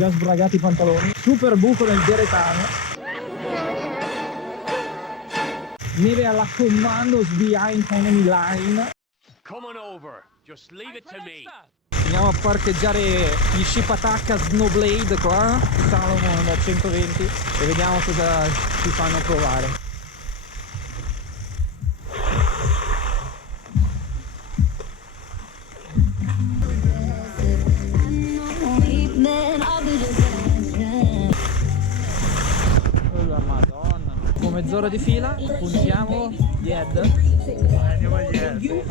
Già sbragati i pantaloni, super buco nel Geretano, neve alla comando SBI Economy Line. Andiamo a parcheggiare gli Ship Attack Snowblade qua, Salomon da 120, e vediamo cosa ci fanno provare. Madonna, con mezz'ora di fila puntiamo gli head. Andiamo agli head.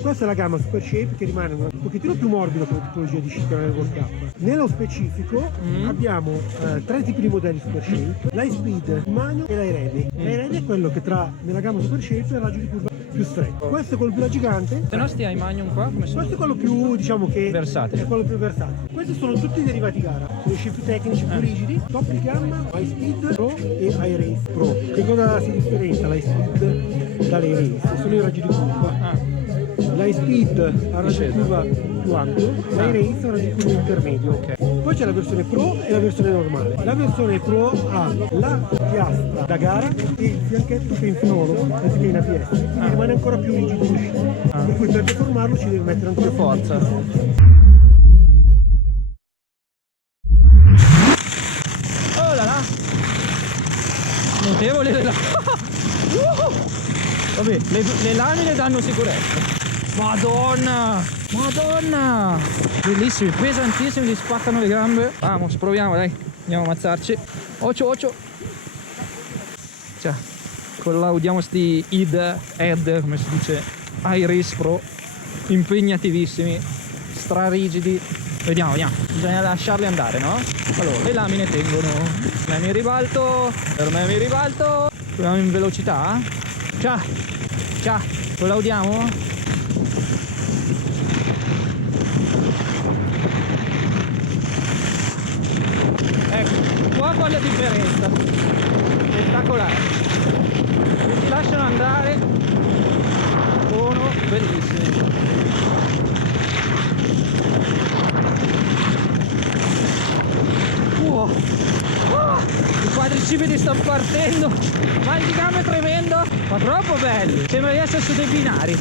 Questa è la gamma Super Shape, che rimane un pochettino più morbido come tipologia di sci nel World Cup. Nello specifico abbiamo tre tipi di modelli Super Shape: l'High-Speed, il Magno e l'High-Ready. L'High-Ready è quello che tra nella gamma Super Shape il raggio di curva più stretto. Questo è quello più gigante. Se no sti ai Magnum qua come sono? Questo è quello più, diciamo, che versatile. È quello più versatile. Questi sono tutti i derivati gara, sono sci più tecnici, più rigidi, top di gamma, High-Speed Pro e High-Race Pro. Che cosa si differenzia l'High-Speed dall'High-Race? Sono i raggi di curva. L'High-Speed ha un raggio di curva più ampio, l'High-Race ha un raggio di curva intermedio. Okay. Poi c'è la versione Pro e la versione normale. La versione Pro ha la piastra da gara e il fianchetto penfinolo anziché in ABS, quindi rimane ancora più rigido lo sci. Per cui per deformarlo ci devi mettere ancora più forza. Oh là là! Notevole le vabbè, le lamine danno sicurezza. Madonna! Madonna! Bellissimi, pesantissimi, gli spaccano le gambe. Vamos, proviamo, dai. Andiamo a ammazzarci. Occhio. Ciao. Collaudiamo sti head, come si dice, High-Race Pro. Impegnativissimi, strarigidi. Vediamo. Bisogna lasciarli andare, no? Allora, le lamine tengono. Per me mi ribalto. Proviamo in velocità. Ciao. Collaudiamo. Ecco, qua qual è la differenza? Spettacolare. Se ti lasciano andare sono bellissimi. I quadricipiti stanno partendo, mal di gambe tremendo, ma troppo belli, sembra di essere su dei binari.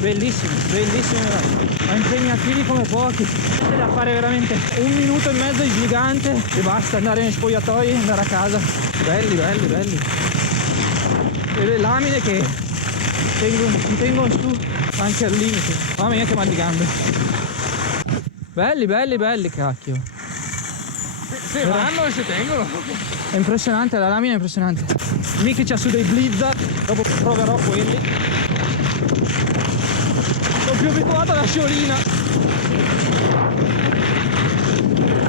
Bellissimi, ma impegnativi come pochi. C'è da fare veramente 1 minuto e mezzo di gigante e basta, andare nei spogliatoi e andare a casa. Belli. E le lamine che tengono su anche al limite. Mamma mia che mal di gambe. Belli, cacchio. Se vanno e si tengono. È impressionante, la lamina è impressionante. Michi c'ha su dei blizzard, dopo proverò quelli. Sono più abituato alla sciolina.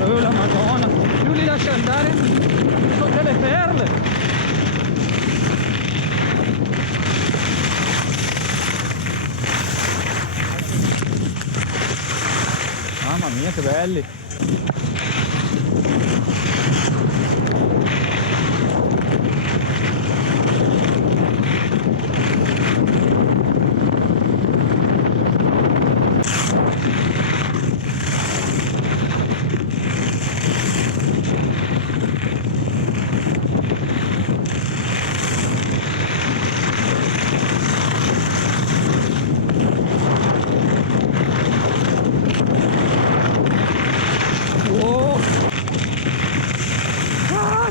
Oh la madonna, più li lascia andare, sono delle perle. Mamma mia che belli.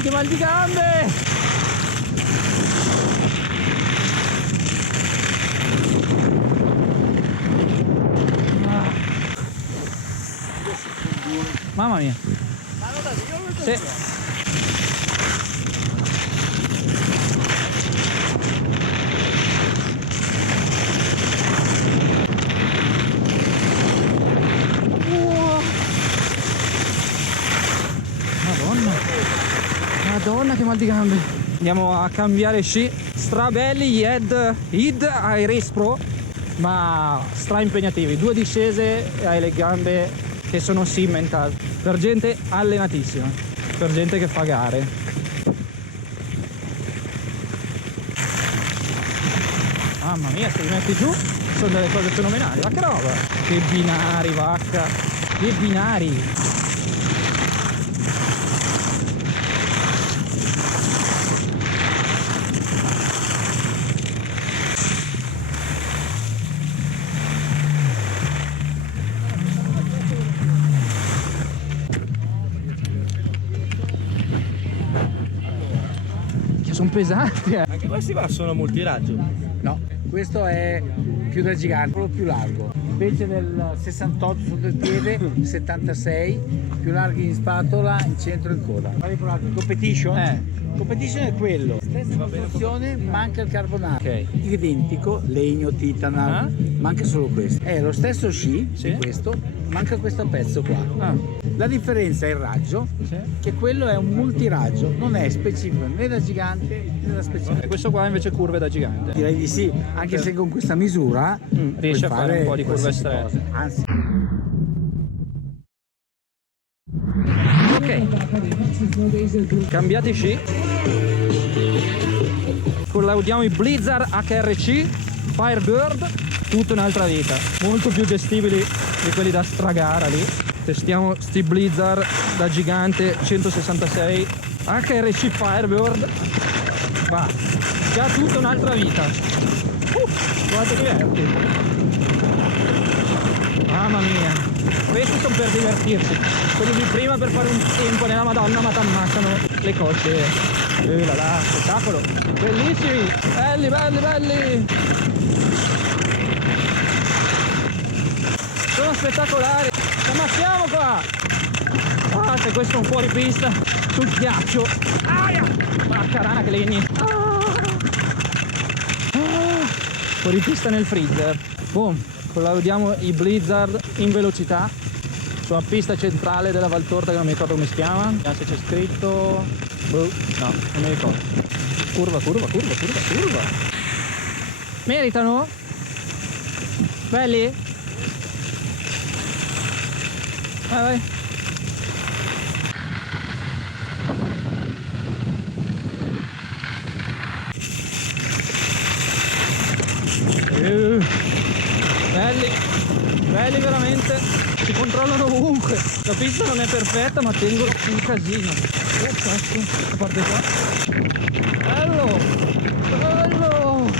Che mal di gambe! Mamma mia! Sì. Madonna che mal di gambe. Andiamo a cambiare sci. Strabelli gli Id Air Pro, ma stra impegnativi. 2 discese e hai le gambe che sono Simmental. Per gente allenatissima, per gente che fa gare. Mamma mia, se li metti giù sono delle cose fenomenali. Ma che roba! Che binari, vacca! Che binari! Che sono pesanti, eh! Anche questi qua sono multiraggio. No, questo è più da gigante, proprio più largo. Invece del 68 sotto il piede, 76, più larghi in spatola, in centro e in coda. Quali provato? Competition? Competition è quello. Stessa costruzione, manca il carbonato. Ok. Identico, legno, titanal, manca solo questo. È lo stesso sci, Sì. questo, manca questo pezzo qua. Ah, La differenza è il raggio, sì. che quello è un multiraggio, non è specifico né da gigante né da speciale. E questo qua invece curve da gigante. Direi di sì, anche se con questa misura riesci puoi a fare un po' di curve qualsiasi strette. cosa. Anzi, Ok, cambiati sci. Collaudiamo i Blizzard HRC Firebird, tutta un'altra vita, molto più gestibili di quelli da stragara lì. Testiamo sti Blizzard da gigante 166 HRC Firebird, va, già tutta un'altra vita. Quanto diverti, mamma mia, questi sono per divertirsi, quelli di prima per fare un tempo nella Madonna, ma t'ammazzano le cosce. Là, spettacolo, bellissimi, belli belli belli, sono spettacolari, ci ammazziamo qua. Ah, se questo è un fuoripista sul ghiaccio, aia, porca rana che legni. Fuoripista nel freezer. Boom, collaudiamo i Blizzard in velocità sulla pista centrale della Valtorta, che non mi ricordo come si chiama. Vediamo se c'è scritto. Boh, no, non mi ricordo. Curva, curva, curva, curva, curva. Meritano? Belli? Vai, vai. Belli, belli veramente, si controllano ovunque. La pista non è perfetta ma tengo un casino. Oh cazzo, a parte qua. Bello, bello.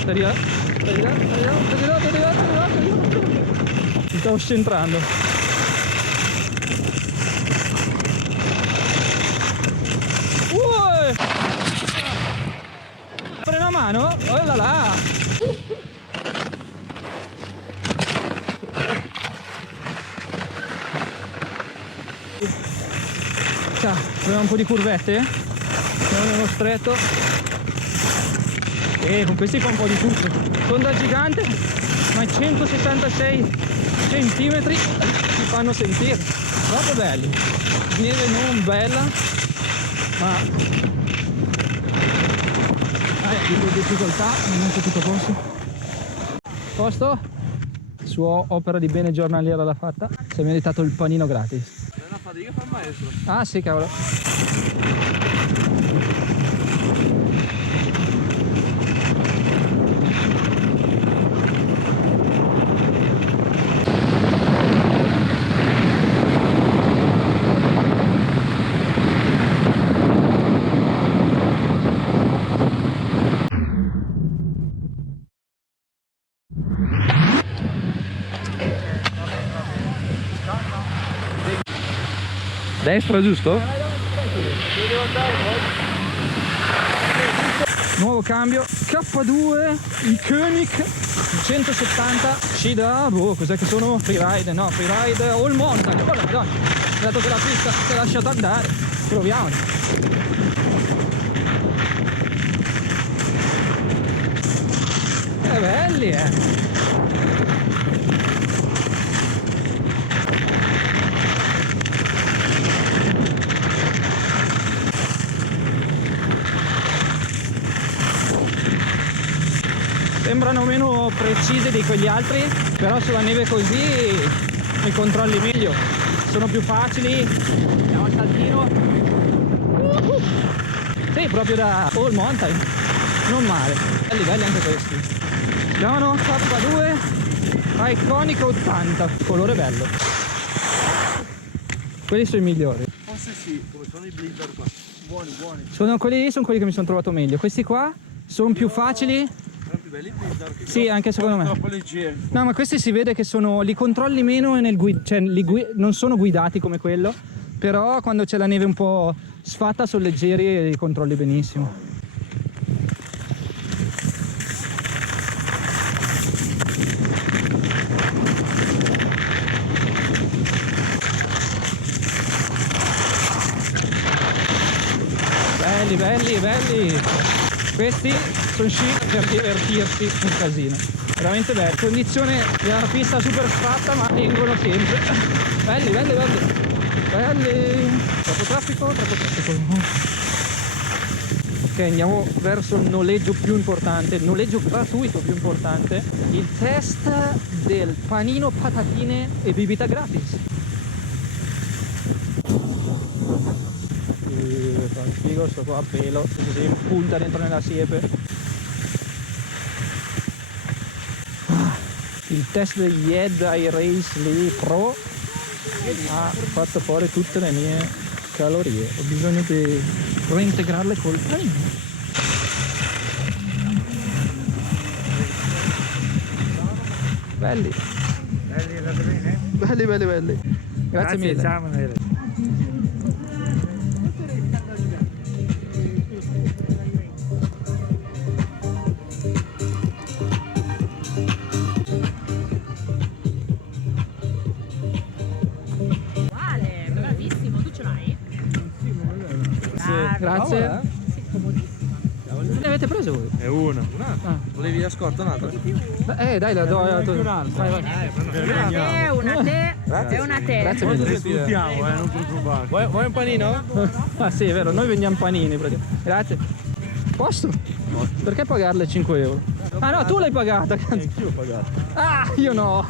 Stai di là, stai di là, stai di là, stai di là, stai di là, stai di là, stai di là. Mi stavo scentrando. Apre una mano? Oh là là! Proviamo un po' di curvette? Siamo nello stretto. E con questi fa un po' di tutto. Sono da gigante, ma i 166 centimetri si fanno sentire. Proprio belli. Neve non bella, ma di difficoltà, non c'è tutto a posto. Posto? Sua opera di bene giornaliera l'ha fatta. Si è meritato il panino gratis. È una fatica fa il maestro. Ah sì, cavolo. Destra, giusto? Nuovo cambio K2, il Koenig 170 sci da, boh, cos'è che sono? Freeride, no, freeride o il mountain. Oh la madonna, dato che la pista si è lasciata andare, proviamo. Belli, sembrano meno precise di quegli altri, però sulla neve così li controlli meglio, sono più facili. Andiamo al saltino. Sì, proprio da all mountain, non male, a livelli anche questi. Chiamano K2 Iconic 80, colore bello. Quelli sono i migliori. Forse sì, come sono i blizzard qua. Buoni, buoni. Quelli lì sono quelli che mi sono trovato meglio. Questi qua sono più facili. Sono più belli i blizzard che Sì, anche secondo me. troppo leggeri. No, ma questi si vede che li controlli meno e cioè non sono guidati come quello, però quando c'è la neve un po' sfatta sono leggeri e li controlli benissimo. Belli, belli, belli. Questi sono sci per divertirsi un casino. Veramente belli. Condizione della pista super sfatta, ma tengono sempre. Belli, belli, belli. Belli. Troppo traffico, troppo traffico. Ok, andiamo verso il noleggio più importante, il noleggio gratuito più importante. Il test del panino, patatine e bibita gratis. Figo, sto qua a pelo, così punta dentro nella siepe. Il test degli Head iRace lì Pro ha fatto fuori tutte le mie calorie, ho bisogno di reintegrarle col panino. Belli, Belli, andate bene? belli, belli, belli. Grazie mille. Ciao Emanuele. Vale, bravissimo, tu ce l'hai? Grazie. Ne avete preso voi? È una. Ah. Volevi la scorta un'altra? Dai, la do. Vai, vai. È una te, è una te. Grazie mille. non preoccupare. Vuoi un panino? Ah sì, è vero, noi vendiamo panini praticamente. Grazie. Posto? Perché pagarle 5 euro? Ah no, tu l'hai pagata. Anch'io ho pagato. Ah, io no.